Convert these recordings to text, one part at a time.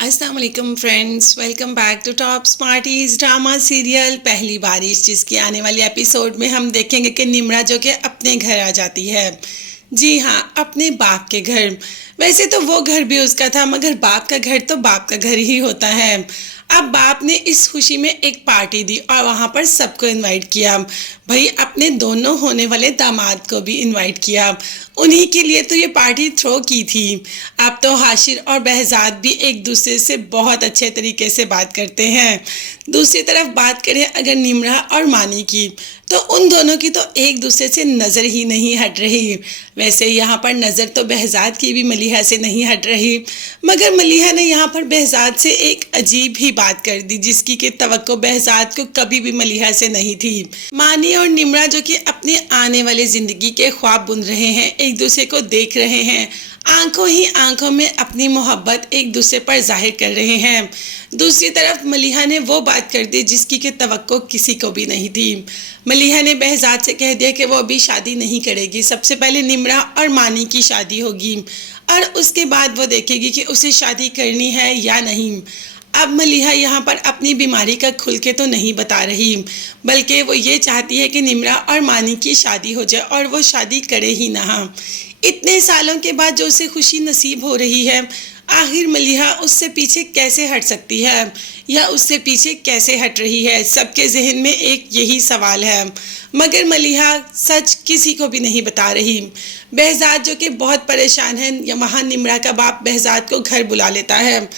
अस्सलाम वालेकुम friends, welcome back to top smarties drama serial Pehli Barish, जिसकी आने वाली एपिसोड में हम देखेंगे कि निम्रा जो कि अपने घर आ जाती है। जी हाँ, अपने बाप के घर। वैसे तो वो घर भी उसका था, मगर बाप का घर तो बाप का घर ही होता है। अब बाप ने इस खुशी में एक पार्टी दी और वहाँ पर सबको इनवाइट किया। भाई अपने दोनों होने वाले दामाद को भी इनवाइट किया। उन्हीं के लिए तो ये पार्टी थ्रो की थी। अब तो हाशिर और बहजाद भी एक दूसरे से बहुत अच्छे तरीके से बात करते हैं। दूसरी तरफ बात करें अगर निम्रा और मानी की, तो उन दोनों की तो एक दूसरे से नज़र ही नहीं हट रही। वैसे यहाँ पर नज़र तो बहजाद की भी मलिहा से नहीं हट रही, मगर मलिहा ने यहाँ पर बहजाद से एक अजीब ही बात कर दी, जिसकी कि तवक्को बहजाद को कभी भी मलिहा से नहीं थी। मानी और निम्रा जो कि अपनी आने वाली ज़िंदगी के ख्वाब बुन रहे हैं, एक दूसरे को देख रहे हैं, आंखों ही आंखों में अपनी मोहब्बत एक दूसरे पर जाहिर कर रहे हैं। दूसरी तरफ मलिहा ने वो बात कर दी जिसकी कि तवक्को किसी को भी नहीं थी। मलिहा ने बहजाद से कह दिया कि वो अभी शादी नहीं करेगी, सबसे पहले निम्रा और मानी की शादी होगी और उसके बाद वो देखेगी कि उसे शादी करनी है या नहीं। अब मलिहा यहाँ पर अपनी बीमारी का खुल के तो नहीं बता रही, बल्कि वो ये चाहती है कि निम्रा और मानी की शादी हो जाए और वो शादी करे ही ना। इतने सालों के बाद जो उसे खुशी नसीब हो रही है, आखिर मलिहा उससे पीछे कैसे हट सकती है या उससे पीछे कैसे हट रही है? सबके जहन में एक यही सवाल है, मगर मलिहा सच किसी को भी नहीं बता रही। बहजाद जो कि बहुत परेशान है, वहाँ निम्रा का बाप बहजाद को घर बुला लेता है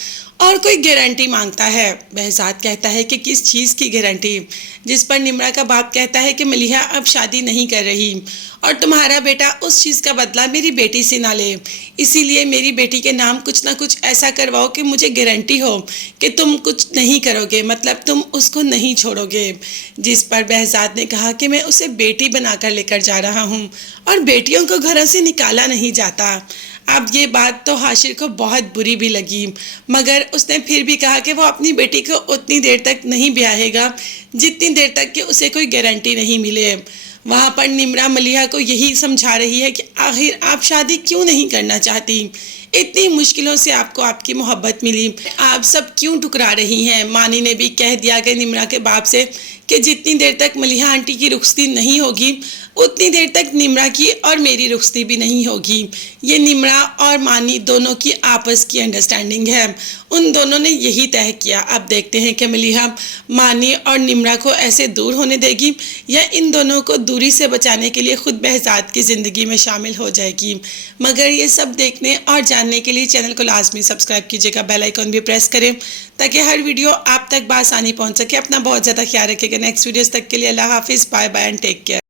और कोई गारंटी मांगता है। बहजाद कहता है कि किस चीज़ की गारंटी? जिस पर निम्रा का बाप कहता है कि मलिहा अब शादी नहीं कर रही और तुम्हारा बेटा उस चीज़ का बदला मेरी बेटी से ना ले, इसीलिए मेरी बेटी के नाम कुछ ना कुछ ऐसा करवाओ कि मुझे गारंटी हो कि तुम कुछ नहीं करोगे, मतलब तुम उसको नहीं छोड़ोगे। जिस पर बहजाद ने कहा कि मैं उसे बेटी बनाकर लेकर जा रहा हूँ और बेटियों को घरों से निकाला नहीं जाता। अब ये बात तो हाशिर को बहुत बुरी भी लगी, मगर उसने फिर भी कहा कि वो अपनी बेटी को उतनी देर तक नहीं ब्याहेगा जितनी देर तक कि उसे कोई गारंटी नहीं मिले। वहाँ पर निम्रा मलिहा को यही समझा रही है कि आखिर आप शादी क्यों नहीं करना चाहती? इतनी मुश्किलों से आपको आपकी मोहब्बत मिली, आप सब क्यों ठुकरा रही हैं? मानी ने भी कह दिया कि निम्रा के बाप से कि जितनी देर तक मलिहा आंटी की रुखसती नहीं होगी उतनी देर तक निम्रा की और मेरी रुखसती भी नहीं होगी। ये निम्रा और मानी दोनों की आपस की अंडरस्टैंडिंग है, उन दोनों ने यही तय किया। अब देखते हैं कि मलिहा मानी और निम्रा को ऐसे दूर होने देगी या इन दोनों को दूरी से बचाने के लिए खुद बहजाद की ज़िंदगी में शामिल हो जाएगी। मगर ये सब देखने और जानने के लिए चैनल को लाजमी सब्सक्राइब कीजिएगा, बेल आइकन भी प्रेस करें ताकि हर वीडियो आप तक बआसानी पहुँच सके। अपना बहुत ज़्यादा ख्याल रखिएगा। नेक्स्ट वीडियोज़ तक के लिए अल्लाह हाफिज़, bye bye and take care.